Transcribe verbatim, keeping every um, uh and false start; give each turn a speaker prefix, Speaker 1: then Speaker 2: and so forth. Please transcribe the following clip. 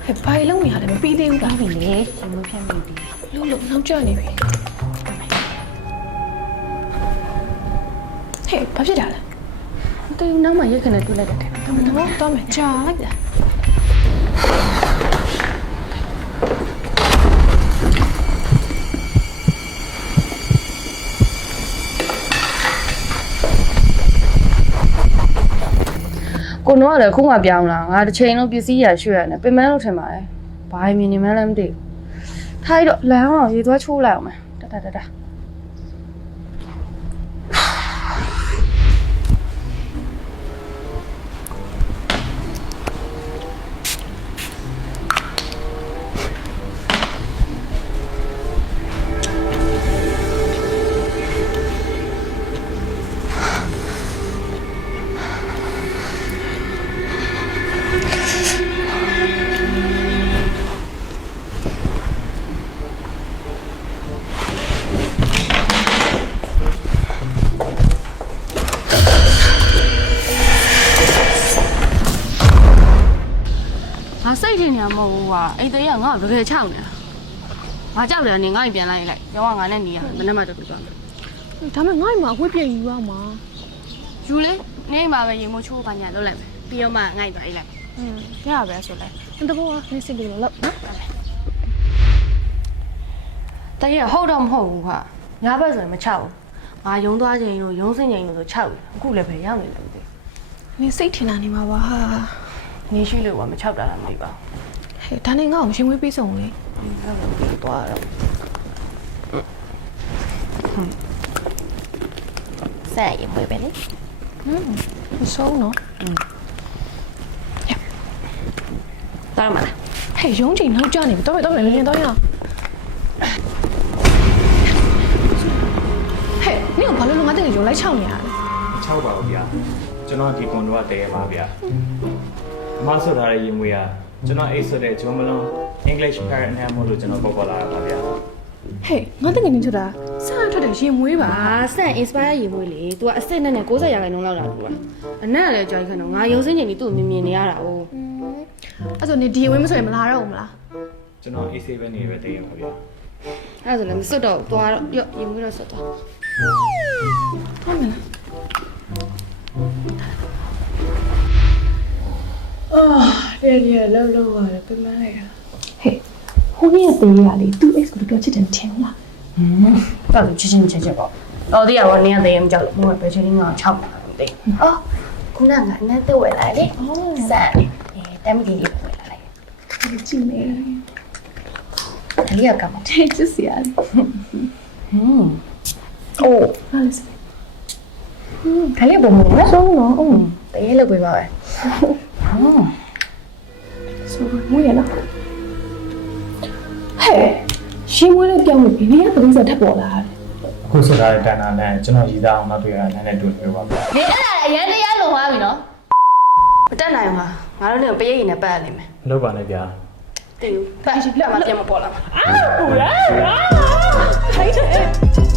Speaker 1: ဘာလုံးနေရတယ်မပြီးသေးဘူးလား
Speaker 2: ပြီလေရှင်မဖြတ်မိပြီ
Speaker 1: လို့လို့နောက်ကျနေပြီဟဲ့ဘာဖြစ်တာလဲ
Speaker 2: တူနောက်မှရက်ခနဲ့တွေ့လိုက်တယ်
Speaker 1: တော့တော့မယ်ကြာလိုက်တာ
Speaker 2: ကိုတော့လည်းခုမှပြောင်းလာငါတစ်ချိန်လုံးပစ္စည်းရရွှေ့ရတယ်ပင်မလို့ထင်ပါတယ်ဘာမြင်နေမှလည်းမသိဘူးထားရတော့လမ်းအောင်ရေသွားချိုးလိုက်အောင်မယ်တတတတငါစိတ်ထင်နေမှာမဟုတ်ဘူးကွာအိမ်သေးကငါ့ကိုတကယ်ချောက်နေတာငါကြောက်တယ်နေငါ့ကိုပြန်လိုက်လိုက်ရောကငါနဲ့နေရမနေ့မှတူတူသွားမယ်
Speaker 1: ဒါမှငါ့မှာဝက်ပြည့်ယူရမှာ
Speaker 2: ယူလေနေမှာပဲရေမိုးချိုးပါညာလုပ်လိုက်မယ်ပြီးတော့မှငါ့ကိုသွားအိတ်လိုက်
Speaker 1: อืมရပါပဲဆိုလဲတဘောကနေစစ်လို့လောက်နော်
Speaker 2: တကယ်ဟုတ်တော့မဟုတ်ဘူးကွာညာဘက်ဆိုရင်မချောက်ဘူးငါယုံသွားချိန်လို့ယုံစင်ချိန်လို့ဆိုချောက်တယ်အခုလည်းပဲရောက်နေတယ်မသိ
Speaker 1: နေစိတ်ထင်တာနေမှာပါဟာ
Speaker 2: နေရှိလို့ကမချောက်တာလားမသိပါဘူး
Speaker 1: ဟဲ့ဒါနဲ့ငါ့ကိုရှင်ဝေးပေးဆုံးလေ
Speaker 2: အဲ့လိုပြီးသွားတော့ဆက်ရမွေးပဲလေ
Speaker 1: อืมမဆုံးနော်
Speaker 2: တောင်းမလား
Speaker 1: ဟဲ့ရုံးချိန်နောက်ကျနေပြီတော့တော့လည်းလင်းတော့ရအောင်ဟဲ့နင်ကဘာလို့ငါတဲ့ရုံလိုက်ချောင်းနေရလဲ
Speaker 3: ချောက်ပါဘူးဗျာကျွန်တော်ဒီကွန်တော့တည်ရပါဗျာအမဆွတ်ထားတဲ့ရေမွေးကကျွန်တော်အိတ်ဆွတ်တဲ့ဂျွန်မလွန် English parrot နဲ့မို့လို့ကျွန်တော်ပေါ်ပေါ်လာတာပါဗျာ
Speaker 1: ဟဲ့ငါတကယ်နေထွက်တာစားထွက်တယ်ရင်မွေးပါ
Speaker 2: အာဆန် inspire ရေမွေးလေ तू ကအစ်စ်နဲ့နဲ့၉၀ရာခိုင်နှုန်းလောက်လာဘူးကွာအနက်ကလည်းကြောက်ခဏငါယုံစင်းချိန်ကြီးသူ့ကိုမြင်မြင်နေရတာ哦
Speaker 1: အဲ့ဆိုနေဒီဝင်းမဆိုရင်မလာတော့ဘူးမလား
Speaker 3: ကျွန်တော်အေးဆေးပဲနေပဲတည်ရပါဗျာ
Speaker 2: အဲ့ဒါဆိုလည်းမစွတ်တော့သွားတော့ရော့ရေမွေးတော့စွတ်သွား
Speaker 1: ဟုတ်မလား
Speaker 4: အာတဲ့ရလောက်လောက်ရတယ်ပြန်မလိုက်တာ
Speaker 1: ဟဲ့ဟိုနေ့ကသေးရလေသူ့ ex ကိုပြောချစ်တယ်ထင်လား
Speaker 2: ဟင်းတော့ချစ်ချင်းချစ်ချက်ပေါ့တော်သေးရပါနေရသေးရင်မကြောက်လို့ဘယ်ပဲချင်းငါချောက်တာမသိအော်ခုနကအနက်တက်ဝယ်လာလေဆန်လေအဲတမ်းကြီးလေးဝယ်လာလိုက်
Speaker 1: ကြည့်နေ
Speaker 2: ဒါလေးကကမ္ဘာ
Speaker 1: တဲ့ချစ်စရာလေ
Speaker 2: ဟင်းအိုး
Speaker 1: ဟာလေ
Speaker 2: ဟင်းဒါလေးပုံမလို့
Speaker 1: ဆုံးတော့အင်း
Speaker 2: တရေလောက်ပေးပါပဲဟင်း
Speaker 1: ဆိုမွေးရလားဟဲ့ရှင်မွေးလေးပြောင်းလို့ဘယ်နည်းကပုံစံထပ်ပေါ်လာတယ်
Speaker 3: အခုဆွတ်ထားတဲ့တန်တာနဲ့ကျွန်တော်ရည်သားအောင်နောက်တွေ့ရတဲ့နဲ့တွေ့ပြောပါဗျာ
Speaker 2: ဒီအဲ့ဒါအရန်တရားလုံသွားပြီနော်မတက်နိုင်ပါငါတို့လည်းပရိတ်ရင်နဲ့ပတ်ရလိမ့်မယ်
Speaker 3: လောက်ပါနဲ့ဗျာ
Speaker 2: တည်ဘူးပတ်ရှိလက်မှာပြန်မပေါ်လာ
Speaker 1: အာဟူရာခိုင်းတယ်